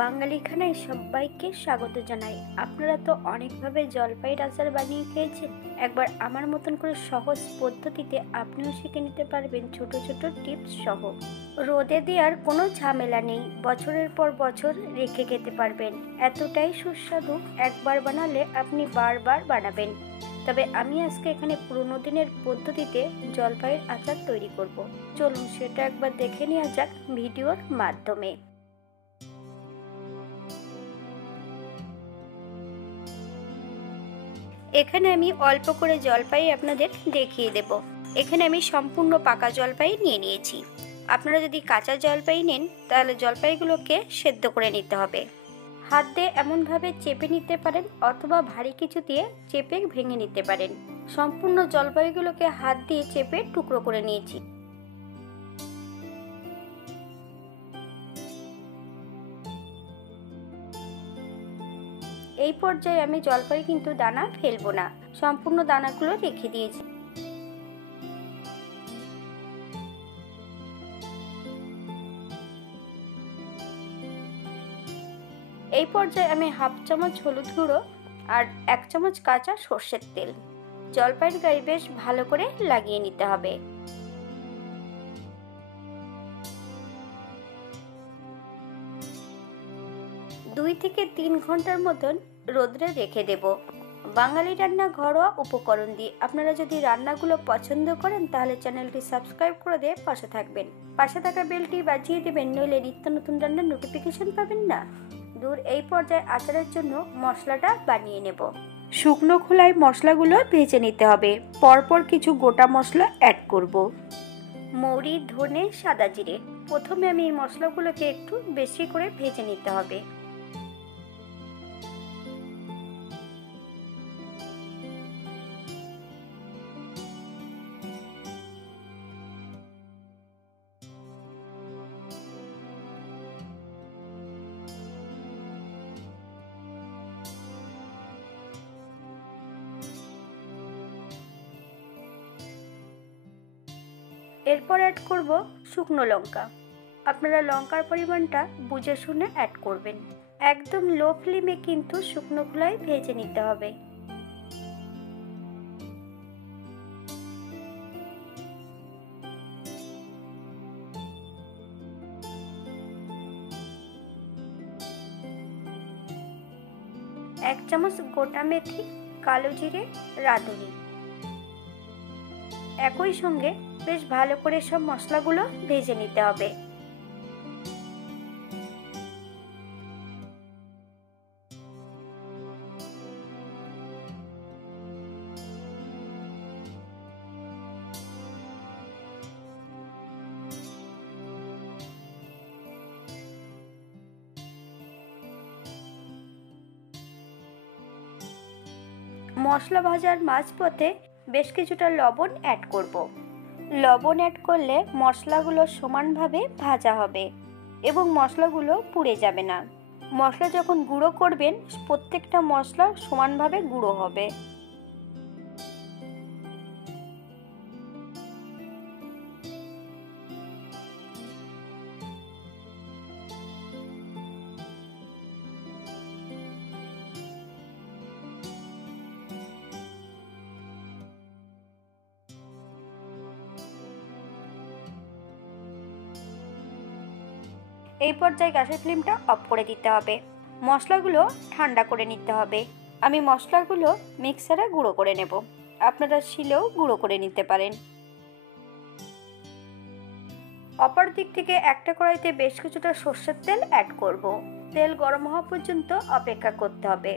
বাঙালি খানায় সবাইকে স্বাগত জানাই। আপনারা তো অনেকভাবে জলপাইয়ের আচার বানিয়ে খেয়েছেন। একবার আমার মতন করে সহজ পদ্ধতিতে আপনিও শিখে নিতে পারবেন ছোট ছোট টিপস সহ। রোদে দেওয়ার কোনো ঝামেলা নেই, বছরের পর বছর রেখে খেতে পারবেন। এতটাই সুস্বাদু, একবার বানালে আপনি বারবার বানাবেন। তবে আমি আজকে এখানে পুরোনো দিনের পদ্ধতিতে জলপাইয়ের আচার তৈরি করব। চলুন সেটা একবার দেখে নেওয়া যাক ভিডিওর মাধ্যমে। এখানে আমি অল্প করে জলপাই আপনাদের দেখিয়ে দেব। এখানে আমি সম্পূর্ণ পাকা জলপাই নিয়ে নিয়েছি। আপনারা যদি কাঁচা জলপাই নেন তাহলে জলপাইগুলোকে সেদ্ধ করে নিতে হবে। হাত দিয়ে এমনভাবে চেপে নিতে পারেন অথবা ভারী কিছু দিয়ে চেপে ভেঙে নিতে পারেন। সম্পূর্ণ জলপাইগুলোকে হাত দিয়ে চেপে টুকরো করে নিয়েছি। এই পর্যায়ে আমি জলপাই কিন্তু দানা ফেলবো না, সম্পূর্ণ দানাগুলো রেখে দিয়েছি। এই পর্যায়ে আমি হাফ চামচ হলুদ গুঁড়ো আর 1 চামচ কাঁচা সর্ষের তেল জলপাইয়ের গায়ে বেশ ভালো করে লাগিয়ে নিতে হবে। দুই থেকে 3 ঘন্টার মতন রোদ্রে রেখে দেব। বাঙালি রান্না ঘরোয়া উপকরণ দিয়ে। আপনারা যদি রান্নাগুলো পছন্দ করেন তাহলে চ্যানেলটি সাবস্ক্রাইব করে দিয়ে পাশে থাকবেন। পাশে থাকা বেলটি বাজিয়ে দেবেন, নইলে নিত্য নতুন রান্নার নোটিফিকেশন পাবেন না। এই পর্যায়ে আচারের জন্য মশলাটা বানিয়ে নেব। শুকনো খোলায় মশলাগুলো ভেজে নিতে হবে। পরপর কিছু গোটা মশলা অ্যাড করব। মৌরি, ধনে, সাদা জিরে। প্রথমে আমি এই মশলাগুলোকে একটু বেশি করে ভেজে নিতে হবে। এরপর অ্যাড করব শুকনো লঙ্কা। আপনারা লঙ্কার পরিমাণটা বুঝে শুনে অ্যাড করবেন। একদম লো ফ্লেমে কিন্তু শুকনো খোলায় ভেজে নিতে হবে। এক চামচ গোটা মেথি, কালো জিরে, রাঁধুনি। একই সঙ্গে বেশ ভালো করে সব মশলাগুলো ভেজে নিতে হবে। মশলা ভাজার মাঝপথে বেশ কিছুটা লবণ অ্যাড করব। লবণ অ্যাড করলে মশলাগুলো সমানভাবে ভাজা হবে এবং মশলাগুলো পুড়ে যাবে না। মশলা যখন গুঁড়ো করবেন প্রত্যেকটা মশলা সমানভাবে গুঁড়ো হবে। এই পর্যায়ে গ্যাসের ফ্লেমটা অফ করে দিতে হবে। মশলাগুলো ঠান্ডা করে নিতে হবে। আমি মশলাগুলো মিক্সারে গুঁড়ো করে নেব। আপনারা শিলেও গুঁড়ো করে নিতে পারেন। অপর দিক থেকে একটা কড়াইতে বেশ কিছুটা সর্ষের তেল অ্যাড করব। তেল গরম হওয়া পর্যন্ত অপেক্ষা করতে হবে।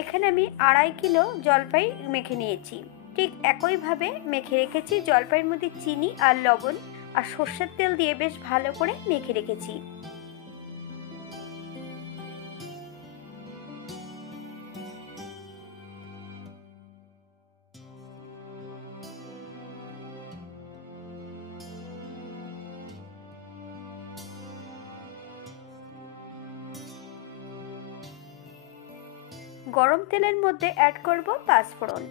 এখানে আমি 2.5 কিলো জলপাই মেখে নিয়েছি। ঠিক একইভাবে মেখে রেখেছি। জলপাইয়ের মধ্যে চিনি আর লবণ আর সর্ষের তেল দিয়ে বেশ ভালো করে মেখে রেখেছি। গরম তেলের মধ্যে অ্যাড করব পাঁচফোড়ন।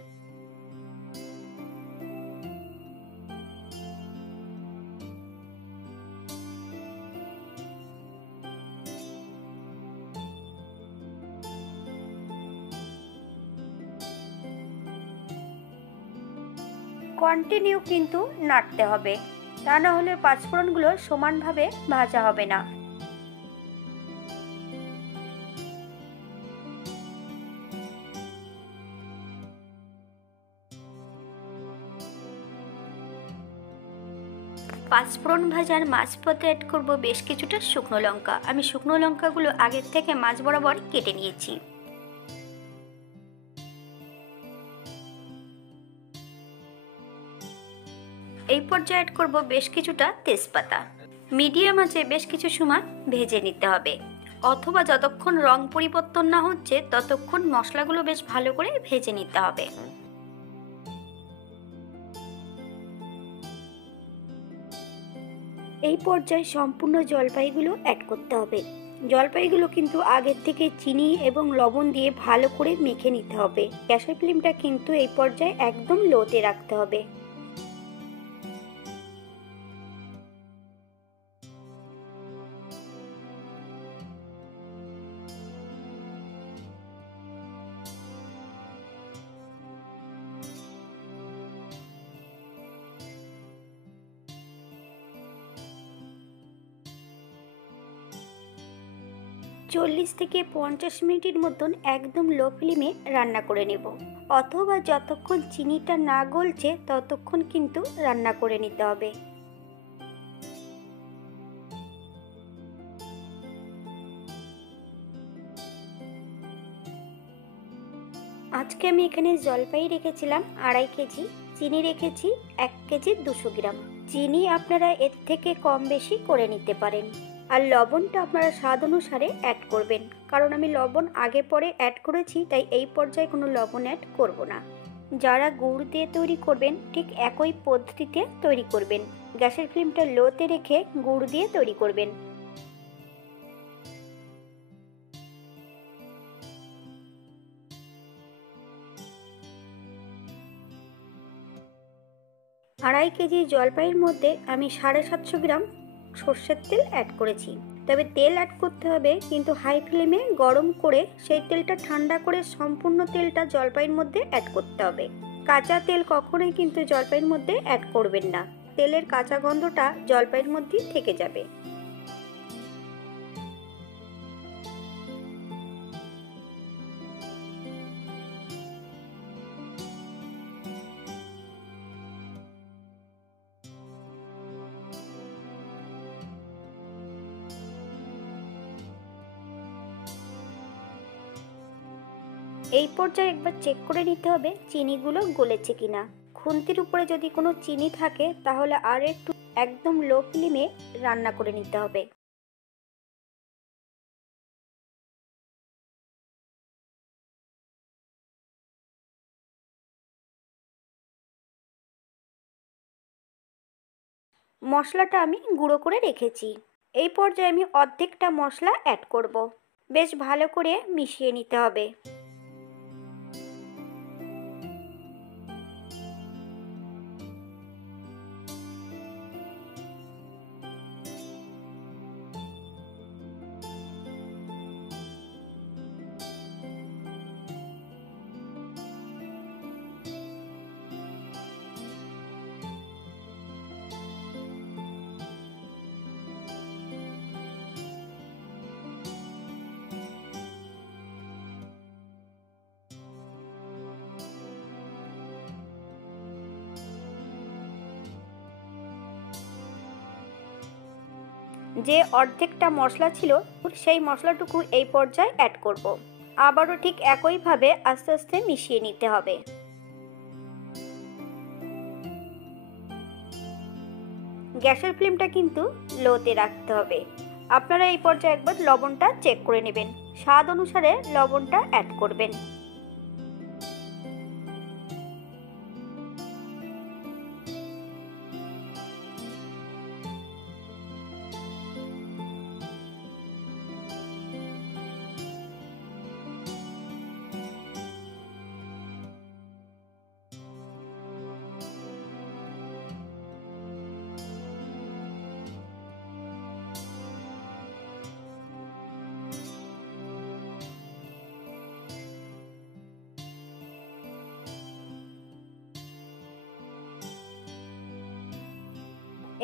কন্টিনিউ কিন্তু নাড়তে হবে, তা না হলে পাঁচফোড়নগুলো সমানভাবে ভাজা হবে না। পাঁচফোড়ন ভাজার মাঝপথে অ্যাড করব বেশ কিছুটা শুকনো লঙ্কা। আমি শুকনো লঙ্কাগুলো আগের থেকে মাঝ বরাবর কেটে নিয়েছি। এই পর্যায়ে অ্যাড করব বেশ কিছুটা তেজপাতা। মিডিয়াম আঁচে বেশ কিছু সময় ভেজে নিতে হবে, অথবা যতক্ষণ রং পরিবর্তন না হচ্ছে ততক্ষণ মশলাগুলো বেশ ভালো করে ভেজে নিতে হবে। এই পর্যায়ে সম্পূর্ণ জলপাইগুলো অ্যাড করতে হবে। জলপাইগুলো কিন্তু আগের থেকে চিনি এবং লবণ দিয়ে ভালো করে মেখে নিতে হবে। গ্যাসের ফ্লেমটা কিন্তু এই পর্যায়ে একদম লোতে রাখতে হবে। চল্লিশ থেকে 50 মিনিটের মতন একদম লো ফ্লেমে রান্না করে নেব, অথবা যতক্ষণ চিনিটা না গলছে ততক্ষণ কিন্তু রান্না করে নিতে হবে। আজকে আমি এখানে জলপাই রেখেছিলাম 2.5 কেজি, চিনি রেখেছি 1 কেজি 200 গ্রাম। চিনি আপনারা এর থেকে কম বেশি করে নিতে পারেন। আর লবণটা আপনারা স্বাদ অনুসারে অ্যাড করবেন, কারণ আমি লবণ আগে পরে অ্যাড করেছি, তাই এই পর্যায়ে কোনো লবণ অ্যাড করব না। যারা গুড় দিয়ে তৈরি করবেন ঠিক একই পদ্ধতিতে তৈরি করবেন। গ্যাসের ফ্লেমটা লোতে রেখে গুড় দিয়ে তৈরি করবেন। আড়াই কেজি জলপাইয়ের মধ্যে আমি 750 গ্রাম সর্ষের তেল অ্যাড করেছি। তবে তেল অ্যাড করতে হবে কিন্তু হাই ফ্লেমে গরম করে সেই তেলটা ঠান্ডা করে সম্পূর্ণ তেলটা জলপাইয়ের মধ্যে অ্যাড করতে হবে। কাঁচা তেল কখনোই কিন্তু জলপাইয়ের মধ্যে অ্যাড করবেন না, তেলের কাঁচা গন্ধটা জলপাইয়ের মধ্যেই থেকে যাবে। এই পর্যায়ে একবার চেক করে নিতে হবে চিনিগুলো গলেছে কিনা। খুন্তির উপরে যদি কোনো চিনি থাকে তাহলে আর একটু একদম লো ফ্লেমে রান্না করে নিতে হবে। মশলাটা আমি গুঁড়ো করে রেখেছি। এই পর্যায়ে আমি অর্ধেকটা মশলা অ্যাড করব। বেশ ভালো করে মিশিয়ে নিতে হবে। যে অর্ধেকটা মশলা ছিল সেই মশলাটুকু এই পর্যায়ে অ্যাড করব। আবারও ঠিক একইভাবে আস্তে আস্তে মিশিয়ে নিতে হবে। গ্যাসের ফ্লেমটা কিন্তু লোতে রাখতে হবে। আপনারা এই পর্যায়ে একবার লবণটা চেক করে নেবেন, স্বাদ অনুসারে লবণটা অ্যাড করবেন।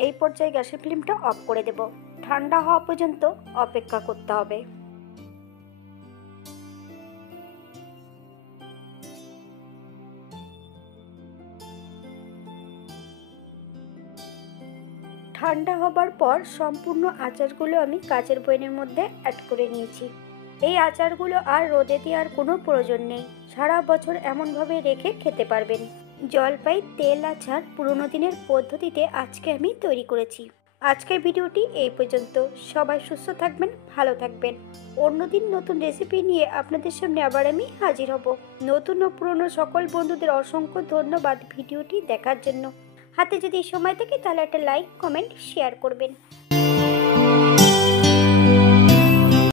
এই পর্যায়ে গ্যাসের ফ্লেমটা অফ করে দেব। ঠান্ডা হওয়া পর্যন্ত অপেক্ষা করতে হবে। ঠান্ডা হবার পর সম্পূর্ণ আচারগুলো আমি কাচের বয়ামের মধ্যে অ্যাড করে নিয়েছি। এই আচারগুলো আর রোদে দেওয়ার কোনো প্রয়োজন নেই, সারা বছর এমনভাবে রেখে খেতে পারবেন। জলপাই তেল আচার পুরোনো দিনের পদ্ধতিতে আজকে আমি তৈরি করেছি। আজকের ভিডিওটি এই পর্যন্ত। সবাই সুস্থ থাকবেন, ভালো থাকবেন। অন্যদিন নতুন রেসিপি নিয়ে আপনাদের সামনে আবার আমি হাজির হব। নতুন ও পুরনো সকল বন্ধুদের অসংখ্য ধন্যবাদ ভিডিওটি দেখার জন্য। হাতে যদি সময় থাকে তাহলে একটা লাইক, কমেন্ট, শেয়ার করবেন।